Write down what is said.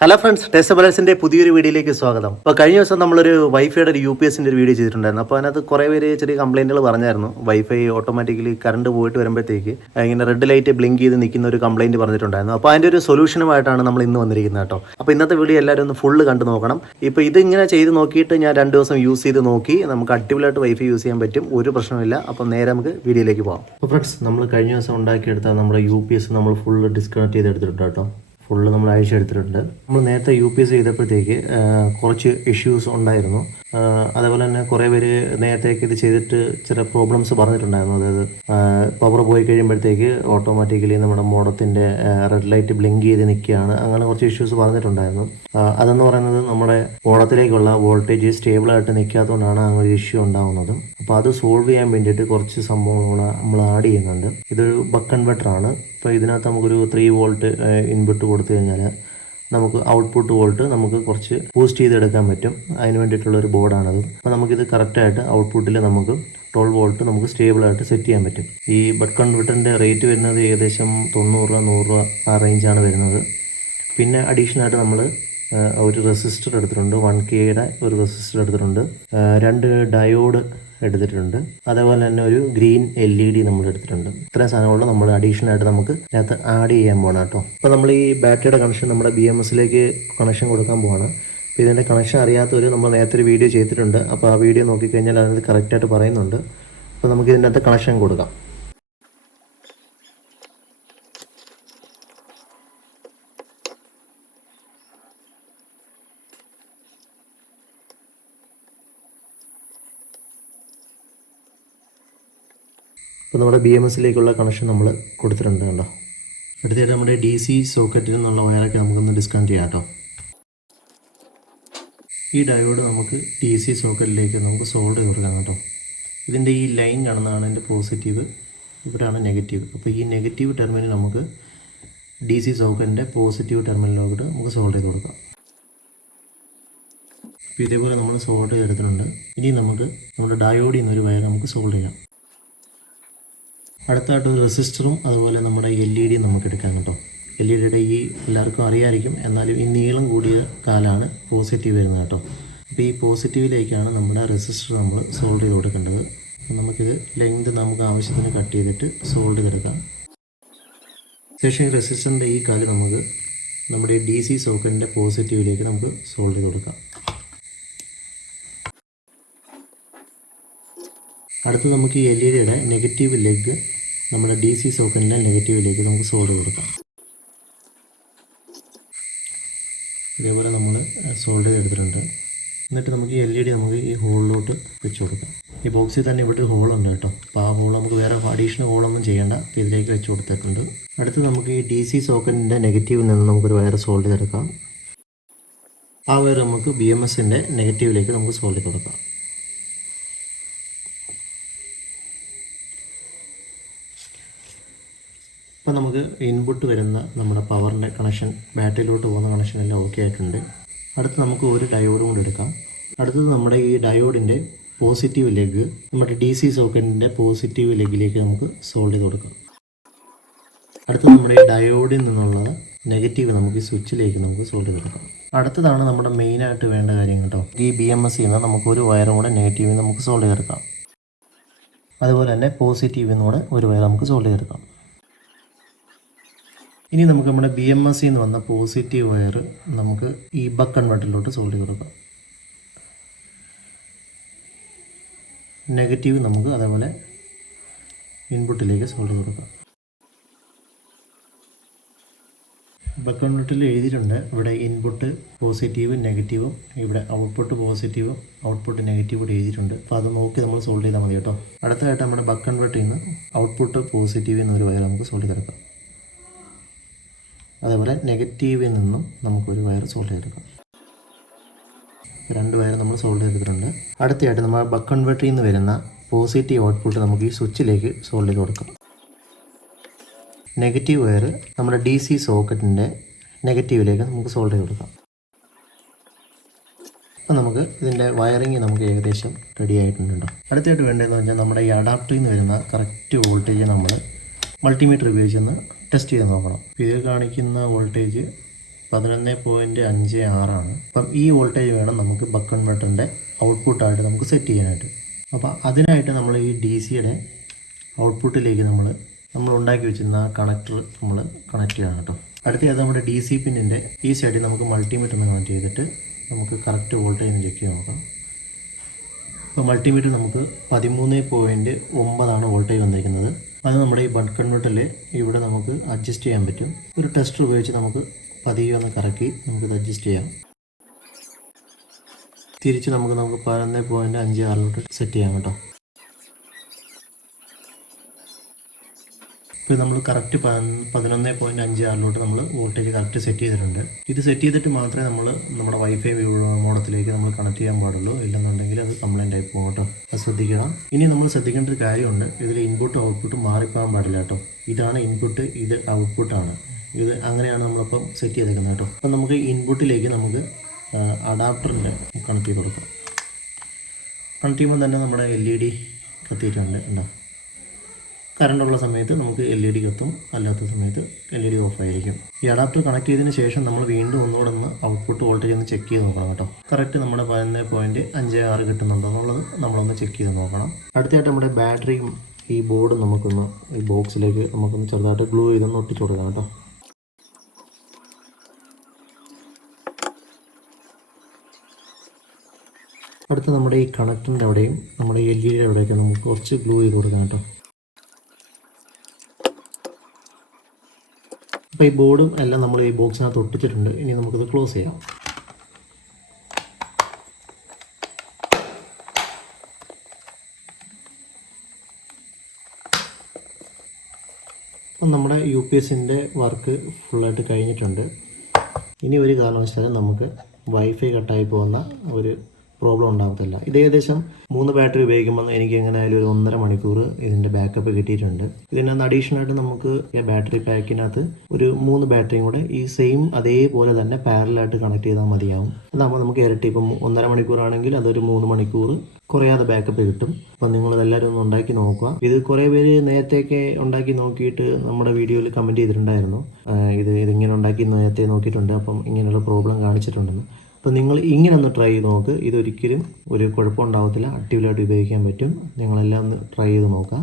Hello friends test പുതിയൊരു വീഡിയോയിലേക്ക് സ്വാഗതം. അപ്പോൾ കഴിഞ്ഞ ദിവസം നമ്മളൊരു വൈഫൈയുടെ ഒരു യു പി എസിന്റെ ഒരു വീഡിയോ ചെയ്തിട്ടുണ്ടായിരുന്നു. അപ്പോൾ അതിനകത്ത് കുറേ പേര് ചെറിയ കംപ്ലൈന്റുകൾ പറഞ്ഞായിരുന്നു. വൈഫൈ ഓട്ടോമാറ്റിക്കലി കറണ്ട് പോയിട്ട് വരുമ്പോഴത്തേക്ക് ഇങ്ങനെ റെഡ് ലൈറ്റ് ബ്ലിങ്ക് ചെയ്ത് നിൽക്കുന്ന ഒരു കംപ്ലൈന്റ് പറഞ്ഞിട്ടുണ്ടായിരുന്നു. അപ്പോൾ അതിന്റെ ഒരു സൊല്യൂഷനുമായിട്ടാണ് നമ്മൾ ഇന്ന് വന്നിരിക്കുന്നത് കേട്ടോ. അപ്പോൾ ഇന്നത്തെ വീഡിയോ എല്ലാവരും ഒന്ന് ഫുള്ള് കണ്ടു നോക്കണം. ഇപ്പോൾ ഇതിങ്ങനെ ചെയ്ത് നോക്കിയിട്ട് ഞാൻ രണ്ട് ദിവസം യൂസ് ചെയ്ത് നോക്കി നമുക്ക് അടിപൊളിയായിട്ട് വൈഫൈ യൂസ് ചെയ്യാൻ പറ്റും. ഒരു പ്രശ്നമില്ല അപ്പോൾ നേരെ നമുക്ക് വീഡിയോയിലേക്ക് പോകാം അപ്പോൾ ഫ്രണ്ട്സ് നമ്മൾ കഴിഞ്ഞ ദിവസം ഉണ്ടാക്കിയെടുത്ത നമ്മുടെ യു പി എസ് നമ്മൾ ഫുള്ള് ഡിസ്കണക്ട് ചെയ്ത് ചെയ്തെടുത്തിട്ടുണ്ട് കേട്ടോ. ഫുള്ള് നമ്മൾ അഴിച്ചെടുത്തിട്ടുണ്ട് നമ്മൾ നേരത്തെ യു പി എസ് ചെയ്തപ്പോഴത്തേക്ക് കുറച്ച് ഇഷ്യൂസ് ഉണ്ടായിരുന്നു. അതേപോലെ തന്നെ കുറേ പേര് നേരത്തേക്ക് ഇത് ചെയ്തിട്ട് ചില പ്രോബ്ലംസ് പറഞ്ഞിട്ടുണ്ടായിരുന്നു. അതായത് പവർ പോയി കഴിയുമ്പോഴത്തേക്ക് ഓട്ടോമാറ്റിക്കലി നമ്മുടെ മോഡത്തിന്റെ റെഡ് ലൈറ്റ് ബ്ലിങ്ക് ചെയ്ത് നിൽക്കുകയാണ്. അങ്ങനെ കുറച്ച് ഇഷ്യൂസ് പറഞ്ഞിട്ടുണ്ടായിരുന്നു. അതെന്ന് പറയുന്നത് നമ്മുടെ മോഡത്തിലേക്കുള്ള വോൾട്ടേജ് സ്റ്റേബിളായിട്ട് നിൽക്കാത്തതുകൊണ്ടാണ് അങ്ങനെ ഒരു ഇഷ്യൂ ഉണ്ടാകുന്നത് അപ്പോൾ അത് സോൾവ് ചെയ്യാൻ വേണ്ടിയിട്ട് കുറച്ച് സംഭവങ്ങൾ നമ്മൾ ആഡ് ചെയ്യുന്നുണ്ട്. ഇതൊരു ബക്ക് കൺവെർട്ടറാണ് ഇപ്പോൾ ഇതിനകത്ത് നമുക്കൊരു ത്രീ വോൾട്ട് ഇൻപുട്ട് കൊടുത്തു കഴിഞ്ഞാൽ നമുക്ക് ഔട്ട്പുട്ട് വോൾട്ട് നമുക്ക് കുറച്ച് ബൂസ്റ്റ് ചെയ്തെടുക്കാൻ പറ്റും. അതിന് വേണ്ടിയിട്ടുള്ള ഒരു ബോർഡാണത് അപ്പോൾ നമുക്കിത് കറക്റ്റായിട്ട് ഔട്ട്പുട്ടിൽ നമുക്ക് ട്വൽവ് വോൾട്ട് നമുക്ക് സ്റ്റേബിളായിട്ട് സെറ്റ് ചെയ്യാൻ പറ്റും. ഈ ബഡ് കൺവെർട്ടറിന്റെ റേറ്റ് വരുന്നത് ഏകദേശം തൊണ്ണൂറ് രൂപ നൂറ് രൂപ ആ റേഞ്ചാണ് വരുന്നത്. പിന്നെ അഡീഷണൽ ആയിട്ട് നമ്മൾ ഒരു റെസിസ്റ്റർ എടുത്തിട്ടുണ്ട്. വൺ കെയുടെ ഒരു റെസിസ്റ്റർ എടുത്തിട്ടുണ്ട്. രണ്ട് ഡയോഡ് എടുത്തിട്ടുണ്ട്. അതേപോലെ തന്നെ ഒരു ഗ്രീൻ എൽ ഇ ഡി നമ്മൾ എടുത്തിട്ടുണ്ട്. ഇത്രയും സാധനങ്ങൾ നമ്മൾ അഡീഷണൽ ആയിട്ട് നമുക്ക് ഇതിനകത്ത് ആഡ് ചെയ്യാൻ പോകണം കേട്ടോ. അപ്പോൾ നമ്മൾ ഈ ബാറ്ററിയുടെ കണക്ഷൻ നമ്മുടെ ബി എം എസിലേക്ക് കണക്ഷൻ കൊടുക്കാൻ പോവാണ്. അപ്പോൾ ഇതിന്റെ കണക്ഷൻ അറിയാത്തവർ നമ്മൾ നേരത്തെ ഒരു വീഡിയോ ചെയ്തിട്ടുണ്ട്. അപ്പോൾ ആ വീഡിയോ നോക്കിക്കഴിഞ്ഞാൽ അതിനകത്ത് കറക്റ്റായിട്ട് പറയുന്നുണ്ട്. അപ്പോൾ നമുക്ക് ഇതിനകത്ത് കണക്ഷൻ കൊടുക്കാം. അപ്പോൾ നമ്മുടെ ബി എം എസിലേക്കുള്ള കണക്ഷൻ നമ്മൾ കൊടുത്തിട്ടുണ്ട് കേട്ടോ അടുത്തായിട്ട് നമ്മുടെ ഡി സി സോക്കറ്റിൽ നിന്നുള്ള വയറൊക്കെ നമുക്കൊന്ന് ഡിസ്കണക്ട് ചെയ്യാം കേട്ടോ. ഈ ഡയോഡ് നമുക്ക് ഡി സി സോക്കറ്റിലേക്ക് നമുക്ക് സോൾഡ് ചെയ്ത് കൊടുക്കാം കേട്ടോ. ഇതിന്റെ ഈ ലൈൻ കാണുന്നതാണ് എന്റെ പോസിറ്റീവ് ഇവിടെയാണ് നെഗറ്റീവ് അപ്പോൾ ഈ നെഗറ്റീവ് ടെർമിനൽ നമുക്ക് ഡി സി സോക്കറ്റിന്റെ പോസിറ്റീവ് ടെർമിനലിലോട്ട് നമുക്ക് സോൾഡ് ചെയ്ത് കൊടുക്കാം. അപ്പോൾ ഇതേപോലെ നമ്മൾ സോൾഡ് ചെയ്തിട്ടുണ്ട് ഇനി നമുക്ക് നമ്മുടെ ഡയോഡിൽ നിന്നൊരു വയർ നമുക്ക് സോൾഡ് ചെയ്യാം. അടുത്തായിട്ട് ഒരു റെസിസ്റ്ററും അതുപോലെ നമ്മുടെ എൽ ഇ ഡിയും നമുക്ക് എടുക്കാം കേട്ടോ. എൽ ഇ ഡിയുടെ ഈ എല്ലാവർക്കും അറിയാമായിരിക്കും എന്നാലും ഈ നീളം കൂടിയ കാലാണ് പോസിറ്റീവ് വരുന്നത് കേട്ടോ. അപ്പോൾ ഈ പോസിറ്റീവിലേക്കാണ് നമ്മുടെ റെസിസ്റ്റർ നമ്മൾ സോൾവ് ചെയ്ത് കൊടുക്കേണ്ടത്. നമുക്കിത് ലെങ്ത് നമുക്ക് ആവശ്യത്തിന് കട്ട് ചെയ്തിട്ട് സോൾഡ് ചെയ്തെടുക്കാം. ശേഷം ഈ റെസിസ്റ്ററിന്റെ ഈ കാൽ നമുക്ക് നമ്മുടെ ഡി സി സോക്കറ്റിന്റെ പോസിറ്റീവിലേക്ക് നമുക്ക് സോൾവ് ചെയ്ത് കൊടുക്കാം. അടുത്ത് നമുക്ക് ഈ എൽ ഇ ഡിയുടെ നെഗറ്റീവ് ലെഗ് നമ്മുടെ ഡി സി സോക്കറ്റിന്റെ നെഗറ്റീവിലേക്ക് നമുക്ക് സോൾഡ് കൊടുക്കാം. ഇതേപോലെ നമ്മൾ സോൾഡ് ചെയ്തെടുത്തിട്ടുണ്ട് എന്നിട്ട് നമുക്ക് ഈ എൽ ഇ ഡി നമുക്ക് ഈ ഹോളിലോട്ട് വെച്ച് കൊടുക്കാം. ഈ ബോക്സിൽ തന്നെ ഇവിടെ ഒരു ഹോളുണ്ട് കേട്ടോ. അപ്പോൾ ആ ഹോൾ നമുക്ക് വേറെ അഡീഷണൽ ഹോളൊന്നും ചെയ്യേണ്ട. അപ്പോൾ ഇതിലേക്ക് വെച്ച് കൊടുത്തിട്ടുണ്ട്. അടുത്ത് നമുക്ക് ഈ ഡി സി സോക്കറ്റിന്റെ നെഗറ്റീവിൽ നിന്ന് നമുക്കൊരു വയർ സോൾഡ് ചെയ്തെടുക്കാം. ആ വയർ നമുക്ക് ബി എം എസിന്റെ നെഗറ്റീവിലേക്ക് നമുക്ക് സോൾഡ് ചെയ്ത് കൊടുക്കാം. അപ്പോൾ നമുക്ക് ഇൻപുട്ട് വരുന്ന നമ്മുടെ പവറിന്റെ കണക്ഷൻ ബാറ്ററിയിലോട്ട് പോകുന്ന കണക്ഷൻ എല്ലാം ഓക്കെ ആയിട്ടുണ്ട്. അടുത്ത് നമുക്ക് ഒരു ഡയോഡും കൂടി എടുക്കാം. അടുത്തത് നമ്മുടെ ഈ ഡയോഡിന്റെ പോസിറ്റീവ് ലെഗ് നമ്മുടെ ഡി സി സോക്കറ്റിന്റെ പോസിറ്റീവ് ലെഗിലേക്ക് നമുക്ക് സോൾഡ് ചെയ്ത് കൊടുക്കാം. അടുത്തത് നമ്മുടെ ഈ ഡയോഡിൽ നിന്നുള്ള നെഗറ്റീവ് നമുക്ക് ഈ സ്വിച്ചിലേക്ക് നമുക്ക് സോൾഡ് ചെയ്ത് കൊടുക്കാം. അടുത്തതാണ് നമ്മുടെ മെയിനായിട്ട് വേണ്ട കാര്യം കേട്ടോ ഈ ബി എം എസ് നിന്ന് നമുക്ക് ഒരു വയറും കൂടെ നെഗറ്റീവിൽ നമുക്ക് സോൾവ് ചെയ്തെടുക്കാം. അതുപോലെ തന്നെ പോസിറ്റീവിൽ നിന്ന് കൂടെ ഒരു വയർ നമുക്ക് സോൾവ് ചെയ്തെടുക്കാം. ഇനി നമുക്ക് നമ്മുടെ ബി എം എസ് വന്ന പോസിറ്റീവ് വയർ നമുക്ക് ഈ ബക്ക് കൺവെർട്ടറിലോട്ട് സോൾവ് ചെയ്ത് കൊടുക്കാം. നെഗറ്റീവ് നമുക്ക് അതേപോലെ ഇൻപുട്ടിലേക്ക് സോൾവ് ചെയ്ത് കൊടുക്കാം. ബക്ക് കൺവെർട്ടറിൽ എഴുതിയിട്ടുണ്ട്. ഇവിടെ ഇൻപുട്ട് പോസിറ്റീവും നെഗറ്റീവും ഇവിടെ ഔട്ട്പുട്ട് പോസിറ്റീവും ഔട്ട്പുട്ട് നെഗറ്റീവ് കൂടി എഴുതിയിട്ടുണ്ട്. അപ്പോൾ അത് നോക്കി നമ്മൾ സോൾവ് ചെയ്താൽ മതി കേട്ടോ. അടുത്തതായിട്ട് നമ്മുടെ ബക്ക് കൺവെർട്ടിൽ നിന്ന് ഔട്ട്പുട്ട് പോസിറ്റീവ് എന്നൊരു വയർ നമുക്ക് സോൾവ് ചെയ്തെടുക്കാം. അതേപോലെ നെഗറ്റീവിൽ നിന്നും നമുക്കൊരു വയർ സോൾവ് ചെയ്തെടുക്കാം. രണ്ട് വയർ നമ്മൾ സോൾവ് ചെയ്തിട്ടുണ്ട് അടുത്തതായിട്ട് നമ്മൾ ബക്ക് കൺവെർട്ടറിൽ നിന്ന് വരുന്ന പോസിറ്റീവ് ഔട്ട്പുട്ട് നമുക്ക് ഈ സ്വിച്ചിലേക്ക് സോൾവ് ചെയ്ത് കൊടുക്കാം. നെഗറ്റീവ് വയർ നമ്മുടെ ഡി സി സോക്കറ്റിന്റെ നെഗറ്റീവിലേക്ക് നമുക്ക് സോൾവ് ചെയ്ത് കൊടുക്കാം. അപ്പോൾ നമുക്ക് ഇതിന്റെ വയറിങ് നമുക്ക് ഏകദേശം റെഡി ആയിട്ടുണ്ടോ അടുത്തായിട്ട് വേണ്ടതെന്ന് പറഞ്ഞാൽ നമ്മുടെ ഈ അഡാപ്റ്ററിൽ നിന്ന് വരുന്ന കറക്റ്റ് വോൾട്ടേജ് നമ്മൾ മൾട്ടിമീറ്റർ ഉപയോഗിച്ചൊന്ന് ടെസ്റ്റ് ചെയ്ത് നോക്കണം. ഇതിൽ കാണിക്കുന്ന വോൾട്ടേജ് പതിനൊന്ന് പോയിന്റ് അഞ്ച് ആറാണ് അപ്പം ഈ വോൾട്ടേജ് വേണം നമുക്ക് ബക്ക് കൺവെർട്ടറിന്റെ ഔട്ട്പുട്ടായിട്ട് നമുക്ക് സെറ്റ് ചെയ്യാനായിട്ട്. അപ്പോൾ അതിനായിട്ട് നമ്മൾ ഈ ഡി സിയുടെ ഔട്ട്പുട്ടിലേക്ക് നമ്മൾ നമ്മൾ ഉണ്ടാക്കി വെച്ചിരുന്ന കണക്ടർ നമ്മൾ കണക്ട് ചെയ്യണം കേട്ടോ. അടുത്ത അത് നമ്മുടെ ഡി സി പിന്നിന്റെ ഈ സൈഡിൽ നമുക്ക് മൾട്ടിമീറ്റർ ഒന്ന് കണക്ട് ചെയ്തിട്ട് നമുക്ക് കറക്റ്റ് വോൾട്ടേജ് ചെക്ക് ചെയ്ത് നോക്കാം. ഇപ്പോൾ മൾട്ടിമീറ്റർ നമുക്ക് പതിമൂന്ന് പോയിന്റ് ഒമ്പതാണ് വോൾട്ടേജ് വന്നിരിക്കുന്നത്. അത് നമ്മുടെ ഈ ബഡ് കൺവെർട്ടറിൽ ഇവിടെ നമുക്ക് അഡ്ജസ്റ്റ് ചെയ്യാൻ പറ്റും. ഒരു ടെസ്റ്റർ ഉപയോഗിച്ച് നമുക്ക് പതിയെ ഒന്ന് കറക്കി നമുക്കിത് അഡ്ജസ്റ്റ് ചെയ്യാം. തിരിച്ച് നമുക്ക് നമുക്ക് പതിനൊന്ന് പോയിന്റ് അഞ്ച് ആറിലോട്ട് സെറ്റ് ചെയ്യാം കേട്ടോ. ഇപ്പോൾ നമ്മൾ കറക്റ്റ് പതിനൊന്ന് പോയിന്റ് അഞ്ച് ആറിലോട്ട് നമ്മൾ വോൾട്ടേജ് കറക്റ്റ് സെറ്റ് ചെയ്തിട്ടുണ്ട്. ഇത് സെറ്റ് ചെയ്തിട്ട് മാത്രമേ നമ്മൾ നമ്മുടെ വൈഫൈ മോഡത്തിലേക്ക് നമ്മൾ കണക്ട് ചെയ്യാൻ പാടുള്ളൂ. ഇല്ലെന്നുണ്ടെങ്കിൽ അത് കംപ്ലൈന്റ് ആയി പോകും കേട്ടോ. അത് ശ്രദ്ധിക്കണം. ഇനി നമ്മൾ ശ്രദ്ധിക്കേണ്ട ഒരു കാര്യമുണ്ട്. ഇതിൽ ഇൻപുട്ടും ഔട്ട്പുട്ടും മാറിപ്പോകാൻ പാടില്ല കേട്ടോ. ഇതാണ് ഇൻപുട്ട് ഇത് ഔട്ട്പുട്ടാണ് ഇത് അങ്ങനെയാണ് നമ്മളിപ്പം സെറ്റ് ചെയ്തേക്കുന്നത് കേട്ടോ. അപ്പം നമുക്ക് ഇൻപുട്ടിലേക്ക് നമുക്ക് അഡാപ്റ്ററിന്റെ കണക്ട് ചെയ്ത് കൊടുക്കാം. കണക്ട് ചെയ്യുമ്പോൾ തന്നെ നമ്മുടെ എൽ ഇ ഡി കത്തിയിട്ടുണ്ട്. ഉണ്ടോ കറണ്ടുള്ള സമയത്ത് നമുക്ക് എൽ ഇ ഡി കത്തും അല്ലാത്ത സമയത്ത് എൽ ഇ ഡി ഓഫ് ആയിരിക്കും ഈ അഡാപ്റ്റർ കണക്ട് ചെയ്തതിന് ശേഷം നമ്മൾ വീണ്ടും ഒന്നുകൂടെ ഒന്ന് ഔട്ട്പുട്ട് വോൾട്ടേജ് ഒന്ന് ചെക്ക് ചെയ്ത് നോക്കണം കേട്ടോ. കറക്റ്റ് നമ്മുടെ പതിനൊന്ന് പോയിന്റ് അഞ്ച് ആറ് കിട്ടുന്നുണ്ടോ എന്നുള്ളത് നമ്മളൊന്ന് ചെക്ക് ചെയ്ത് നോക്കണം. അടുത്തായിട്ട് നമ്മുടെ ബാറ്ററിയും ഈ ബോർഡും നമുക്കൊന്ന് ഈ ബോക്സിലേക്ക് നമുക്കൊന്ന് ചെറുതായിട്ട് ഗ്ലൂ ചെയ്തൊന്ന് ഒട്ടിച്ചു കൊടുക്കാം കേട്ടോ. അടുത്ത നമ്മുടെ ഈ കണക്ടറിന്റെ അവിടെയും നമ്മുടെ എൽ ഇ ഡിയുടെ അവിടെയൊക്കെ നമുക്ക് കുറച്ച് ഗ്ലൂ ചെയ്ത് കൊടുക്കാം കേട്ടോ. അപ്പോൾ ഈ ബോർഡും എല്ലാം നമ്മൾ ഈ ബോക്സിനകത്ത് ഒട്ടിച്ചിട്ടുണ്ട്. ഇനി നമുക്കിത് ക്ലോസ് ചെയ്യാം. അപ്പം നമ്മുടെ യു പി എസിന്റെ വർക്ക് ഫുള്ളായിട്ട് കഴിഞ്ഞിട്ടുണ്ട്. ഇനി ഒരു കാരണവശാലും നമുക്ക് വൈഫൈ കട്ടായി പോകുന്ന ഒരു പ്രോബ്ലം ഉണ്ടാകത്തില്ല ഇത് ഏകദേശം മൂന്ന് ബാറ്ററി ഉപയോഗിക്കുമ്പോൾ എനിക്ക് എങ്ങനെയായാലും ഒരു ഒന്നര മണിക്കൂർ ഇതിന്റെ ബാക്കപ്പ് കിട്ടിയിട്ടുണ്ട്. ഇതിനകത്ത് അഡീഷണൽ ആയിട്ട് നമുക്ക് ബാറ്ററി പാക്കിനകത്ത് ഒരു മൂന്ന് ബാറ്ററിയും കൂടെ ഈ സെയിം അതേപോലെ തന്നെ പാരലായിട്ട് കണക്ട് ചെയ്താൽ മതിയാവും. അതാകുമ്പോൾ നമുക്ക് ഇരട്ടി ഇപ്പം ഒന്നര മണിക്കൂറാണെങ്കിൽ അതൊരു മൂന്ന് മണിക്കൂർ കുറയാതെ ബാക്കപ്പ് കിട്ടും. അപ്പം നിങ്ങൾ ഇതെല്ലാവരും ഒന്ന് ഉണ്ടാക്കി നോക്കുക. ഇത് കുറേ പേര് നേരത്തെയൊക്കെ ഉണ്ടാക്കി നോക്കിയിട്ട് നമ്മുടെ വീഡിയോയിൽ കമന്റ് ചെയ്തിട്ടുണ്ടായിരുന്നു. ഇത് ഇതിങ്ങനെ ഉണ്ടാക്കി നേരത്തെ നോക്കിയിട്ടുണ്ട്. അപ്പം ഇങ്ങനെയുള്ള പ്രോബ്ലം കാണിച്ചിട്ടുണ്ടെന്ന്. അപ്പം നിങ്ങൾ ഇങ്ങനെ ഒന്ന് ട്രൈ ചെയ്ത് നോക്ക്. ഇതൊരിക്കലും ഒരു കുഴപ്പം ഉണ്ടാകത്തില്ല അടിപൊളിയായിട്ട് ഉപയോഗിക്കാൻ പറ്റും. നിങ്ങളെല്ലാം ഒന്ന് ട്രൈ ചെയ്ത് നോക്കുക